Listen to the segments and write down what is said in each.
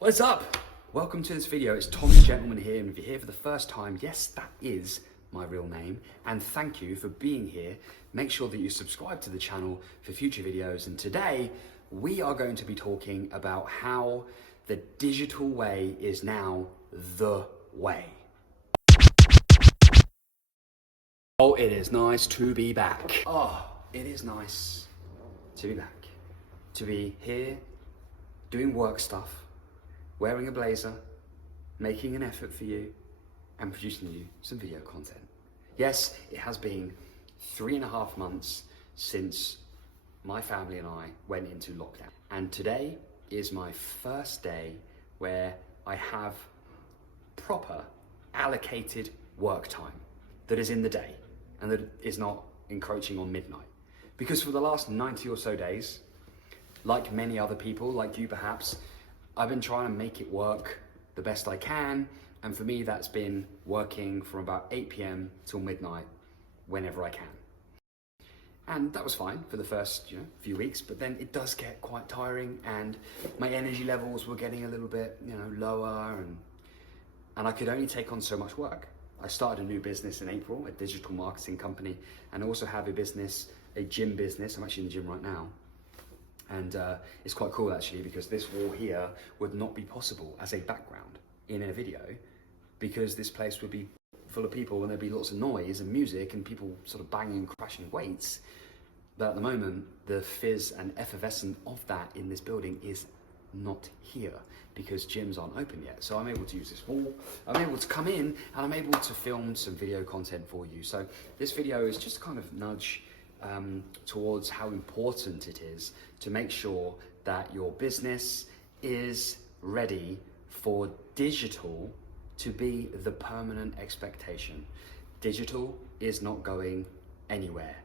What's up? Welcome to this video. It's Tom the Gentleman here, and if you're here for the first time, yes, that is my real name, and thank you for being here. Make sure that you subscribe to the channel for future videos, and today we are going to be talking about how the digital way is now the way. Oh, it is nice to be back. Oh, it is nice to be back. To be here, doing work stuff, wearing a blazer, making an effort for you, and producing you some video content. Yes, it has been 3.5 months since my family and I went into lockdown. And today is my first day where I have proper allocated work time that is in the day and that is not encroaching on midnight. Because for the last 90 or so days, like many other people, like you perhaps, I've been trying to make it work the best I can, and for me that's been working from about 8 p.m. till midnight whenever I can. And that was fine for the first few weeks, but then it does get quite tiring, and my energy levels were getting a little bit lower, and I could only take on so much work. I started a new business in April, a digital marketing company, and also have a gym business. I'm actually in the gym right now. And it's quite cool actually, because this wall here would not be possible as a background in a video, because this place would be full of people and there'd be lots of noise and music and people sort of banging and crashing weights. But at the moment, the fizz and effervescence of that in this building is not here because gyms aren't open yet. So I'm able to use this wall, I'm able to come in and I'm able to film some video content for you. So this video is just kind of nudge towards how important it is to make sure that your business is ready for digital to be the permanent expectation. Digital is not going anywhere.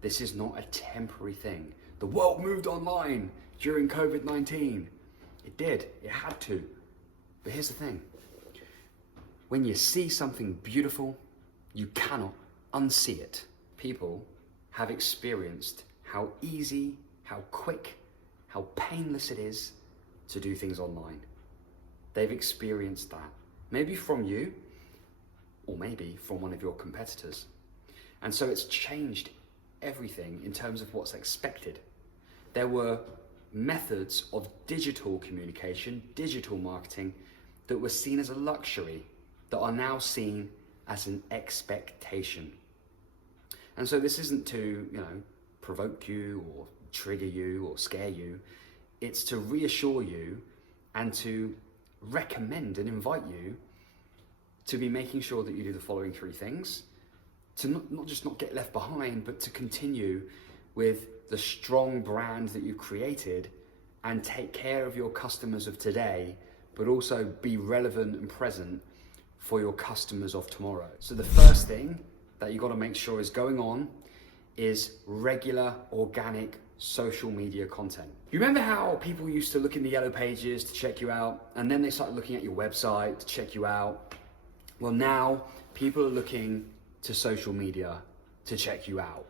This is not a temporary thing. The world moved online during COVID-19. It did, it had to. But here's the thing. When you see something beautiful, you cannot unsee it. People have experienced how easy, how quick, how painless it is to do things online. They've experienced that. Maybe from you, or maybe from one of your competitors. And so it's changed everything in terms of what's expected. There were methods of digital communication, digital marketing, that were seen as a luxury, that are now seen as an expectation. And so this isn't to, provoke you or trigger you or scare you. It's to reassure you and to recommend and invite you to be making sure that you do the following 3 things. To not just not get left behind, but to continue with the strong brand that you've created and take care of your customers of today, but also be relevant and present for your customers of tomorrow. So the first thing that you got to make sure is going on is regular, organic social media content. You remember how people used to look in the yellow pages to check you out, and then they started looking at your website to check you out? Well, now people are looking to social media to check you out.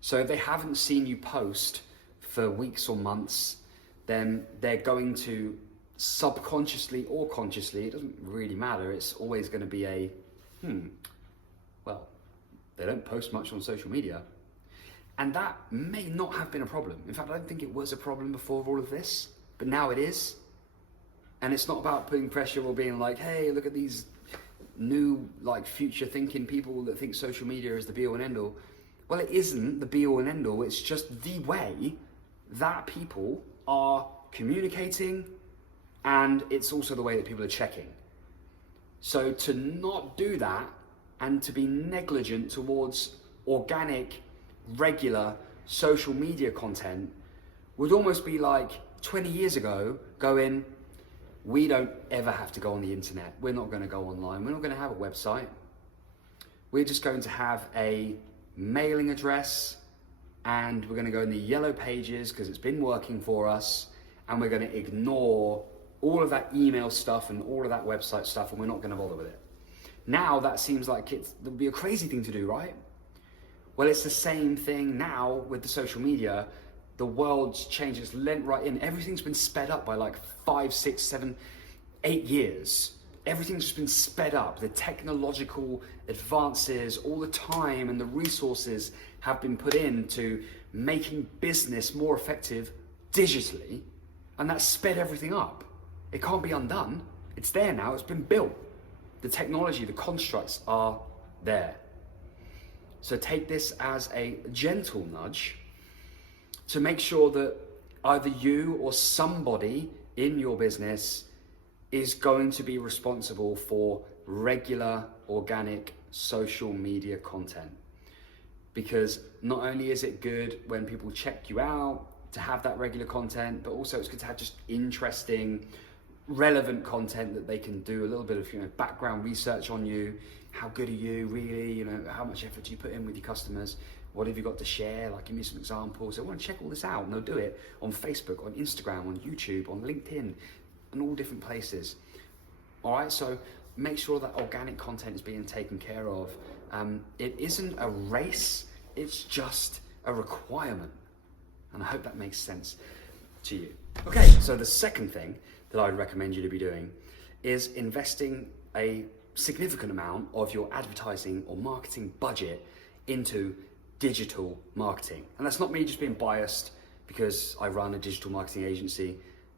So if they haven't seen you post for weeks or months, then they're going to subconsciously or consciously, it doesn't really matter, it's always going to be a, well, they don't post much on social media. And that may not have been a problem. In fact, I don't think it was a problem before all of this, but now it is. And it's not about putting pressure or being like, hey, look at these new, future thinking people that think social media is the be all and end all. Well, it isn't the be all and end all. It's just the way that people are communicating, and it's also the way that people are checking. So to not do that and to be negligent towards organic, regular social media content would almost be like 20 years ago going, we don't ever have to go on the internet. We're not going to go online. We're not going to have a website. We're just going to have a mailing address, and we're going to go in the yellow pages because it's been working for us, and we're going to ignore all of that email stuff and all of that website stuff, and we're not going to bother with it. Now that seems like it would be a crazy thing to do, right? Well, it's the same thing now with the social media. The world's changed, it's lent right in. Everything's been sped up by like 5, 6, 7, 8 years. Everything's just been sped up. The technological advances, all the time and the resources have been put into making business more effective digitally, and that's sped everything up. It can't be undone. It's there now, it's been built. The technology, the constructs are there. So take this as a gentle nudge to make sure that either you or somebody in your business is going to be responsible for regular, organic social media content. Because not only is it good when people check you out to have that regular content, but also it's good to have just interesting, relevant content that they can do a little bit of, background research on you. How good are you really? How much effort do you put in with your customers? What have you got to share? Like, give me some examples. I want to check all this out, and they'll do it on Facebook, on Instagram, on YouTube, on LinkedIn, and all different places. All right, so make sure that organic content is being taken care of. It isn't a race, it's just a requirement. And I hope that makes sense to you. Okay, so the second thing that I would recommend you to be doing is investing a significant amount of your advertising or marketing budget into digital marketing. And that's not me just being biased because I run a digital marketing agency,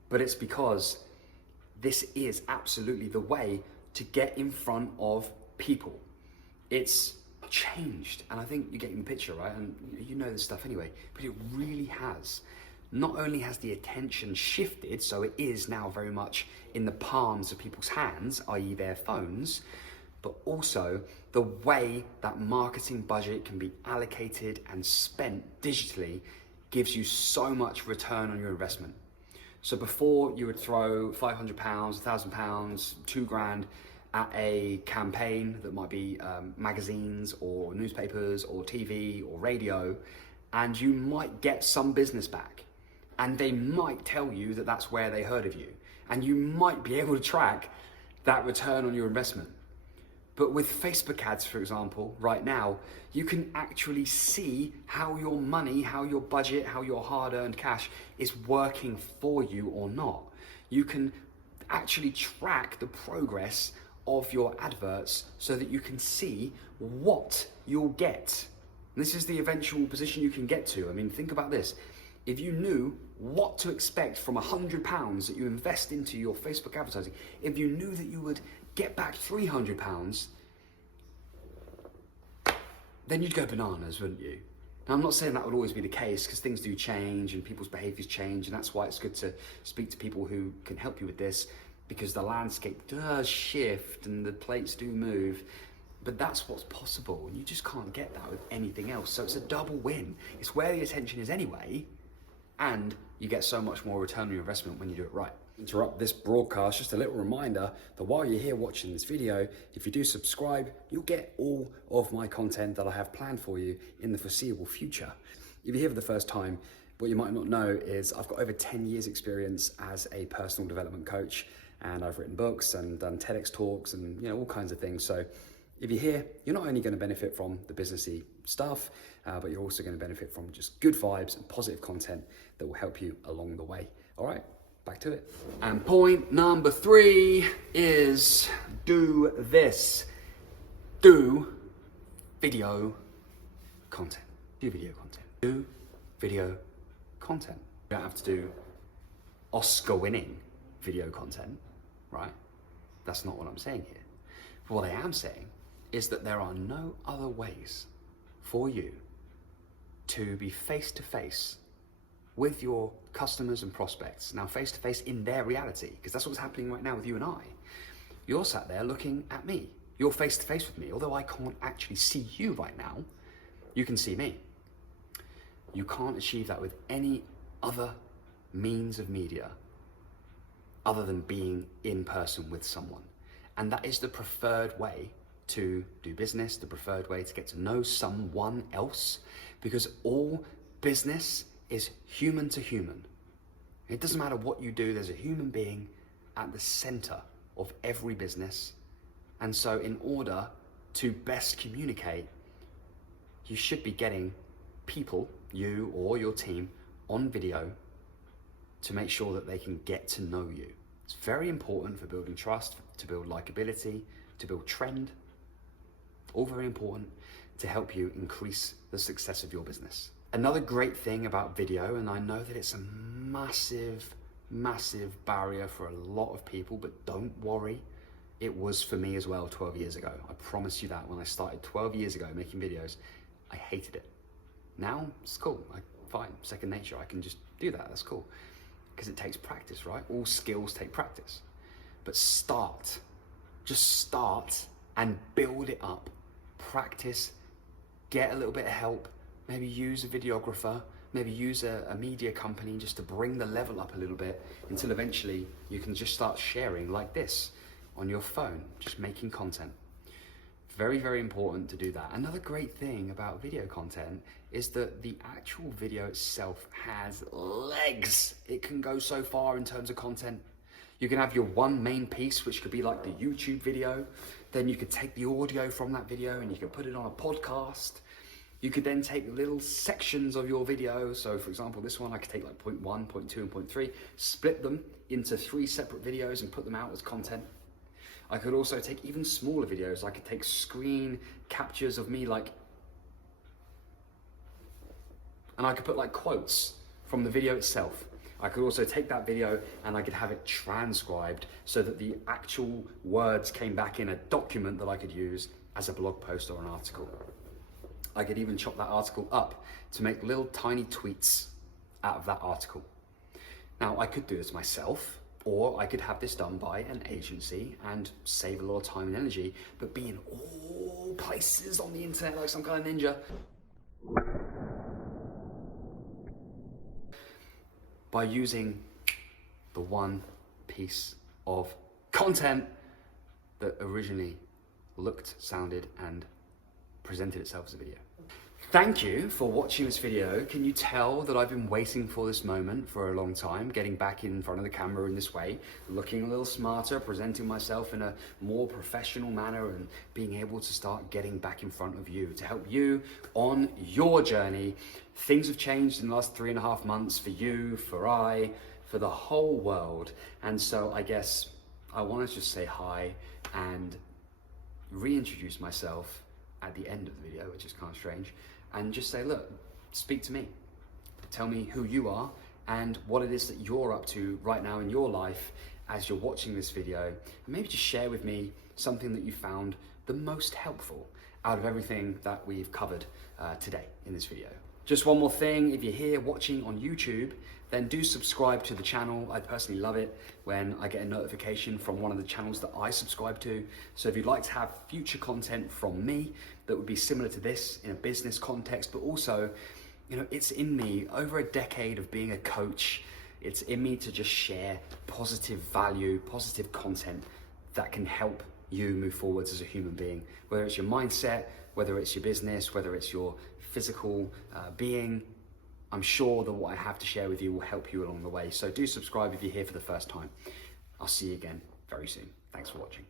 but it's because this is absolutely the way to get in front of people. It's changed, and I think you're getting the picture, right? And you know this stuff anyway, but it really has. Not only has the attention shifted, so it is now very much in the palms of people's hands, i.e. their phones, but also the way that marketing budget can be allocated and spent digitally gives you so much return on your investment. So before you would throw £500, £1,000, £2,000 at a campaign that might be magazines or newspapers or TV or radio, and you might get some business back, and they might tell you that that's where they heard of you, and you might be able to track that return on your investment. But with Facebook ads, for example, right now, you can actually see how your money, how your budget, how your hard-earned cash is working for you or not. You can actually track the progress of your adverts so that you can see what you'll get. And this is the eventual position you can get to. I mean, think about this. If you knew what to expect from £100 that you invest into your Facebook advertising, if you knew that you would get back £300, then you'd go bananas, wouldn't you? Now, I'm not saying that would always be the case, because things do change and people's behaviors change, and that's why it's good to speak to people who can help you with this, because the landscape does shift and the plates do move. But that's what's possible, and you just can't get that with anything else. So it's a double win. It's where the attention is anyway, and you get so much more return on your investment when you do it right. Interrupt this broadcast, just a little reminder that while you're here watching this video, if you do subscribe, you'll get all of my content that I have planned for you in the foreseeable future. If you're here for the first time, what you might not know is I've got over 10 years experience as a personal development coach, and I've written books and done TEDx talks and all kinds of things. So if you're here, you're not only going to benefit from the businessy stuff, but you're also going to benefit from just good vibes and positive content that will help you along the way. All right, back to it. And point number 3 is do this. Do video content. Do video content. Do video content. You don't have to do Oscar-winning video content, right? That's not what I'm saying here. But what I am saying is that there are no other ways for you to be face-to-face with your customers and prospects. Now, face-to-face in their reality, because that's what's happening right now with you and I. You're sat there looking at me. You're face-to-face with me. Although I can't actually see you right now, you can see me. You can't achieve that with any other means of media other than being in person with someone. And that is the preferred way to do business, the preferred way to get to know someone else, because all business is human to human. It doesn't matter what you do, there's a human being at the center of every business. And so in order to best communicate, you should be getting people, you or your team, on video to make sure that they can get to know you. It's very important for building trust, to build likability, to build trend. All very important to help you increase the success of your business. Another great thing about video, and I know that it's a massive, massive barrier for a lot of people, but don't worry, it was for me as well 12 years ago. I promise you that when I started 12 years ago making videos, I hated it. Now it's cool, fine, second nature, I can just do that, that's cool. Because it takes practice, right? All skills take practice. But just start and build it up. Practice, get a little bit of help, maybe use a videographer, maybe use a media company just to bring the level up a little bit until eventually you can just start sharing like this on your phone, just making content. Very, very important to do that. Another great thing about video content is that the actual video itself has legs. It can go so far in terms of content. You can have your one main piece, which could be like the YouTube video. Then you could take the audio from that video and you could put it on a podcast. You could then take little sections of your video. So for example, this one, I could take like point 1, point 2, and point 3, split them into 3 separate videos and put them out as content. I could also take even smaller videos. I could take screen captures of me and I could put like quotes from the video itself. I could also take that video and I could have it transcribed so that the actual words came back in a document that I could use as a blog post or an article. I could even chop that article up to make little tiny tweets out of that article. Now I could do this myself, or I could have this done by an agency and save a lot of time and energy, but be in all places on the internet like some kind of ninja. By using the one piece of content that originally looked, sounded, and presented itself as a video. Thank you for watching this video. Can you tell that I've been waiting for this moment for a long time, getting back in front of the camera in this way, looking a little smarter, presenting myself in a more professional manner, and being able to start getting back in front of you to help you on your journey. Things have changed in the last 3.5 months for you, for the whole world. And so I guess I want to just say hi and reintroduce myself at the end of the video, which is kind of strange, and just say, look, speak to me. Tell me who you are and what it is that you're up to right now in your life as you're watching this video, and maybe just share with me something that you found the most helpful out of everything that we've covered today in this video. Just one more thing, if you're here watching on YouTube, then do subscribe to the channel. I personally love it when I get a notification from one of the channels that I subscribe to. So if you'd like to have future content from me that would be similar to this in a business context, but also, you know, it's in me over a decade of being a coach. It's in me to just share positive value, positive content that can help you move forwards as a human being, whether it's your mindset, whether it's your business, whether it's your physical being. I'm sure that what I have to share with you will help you along the way. So do subscribe if you're here for the first time. I'll see you again very soon. Thanks for watching.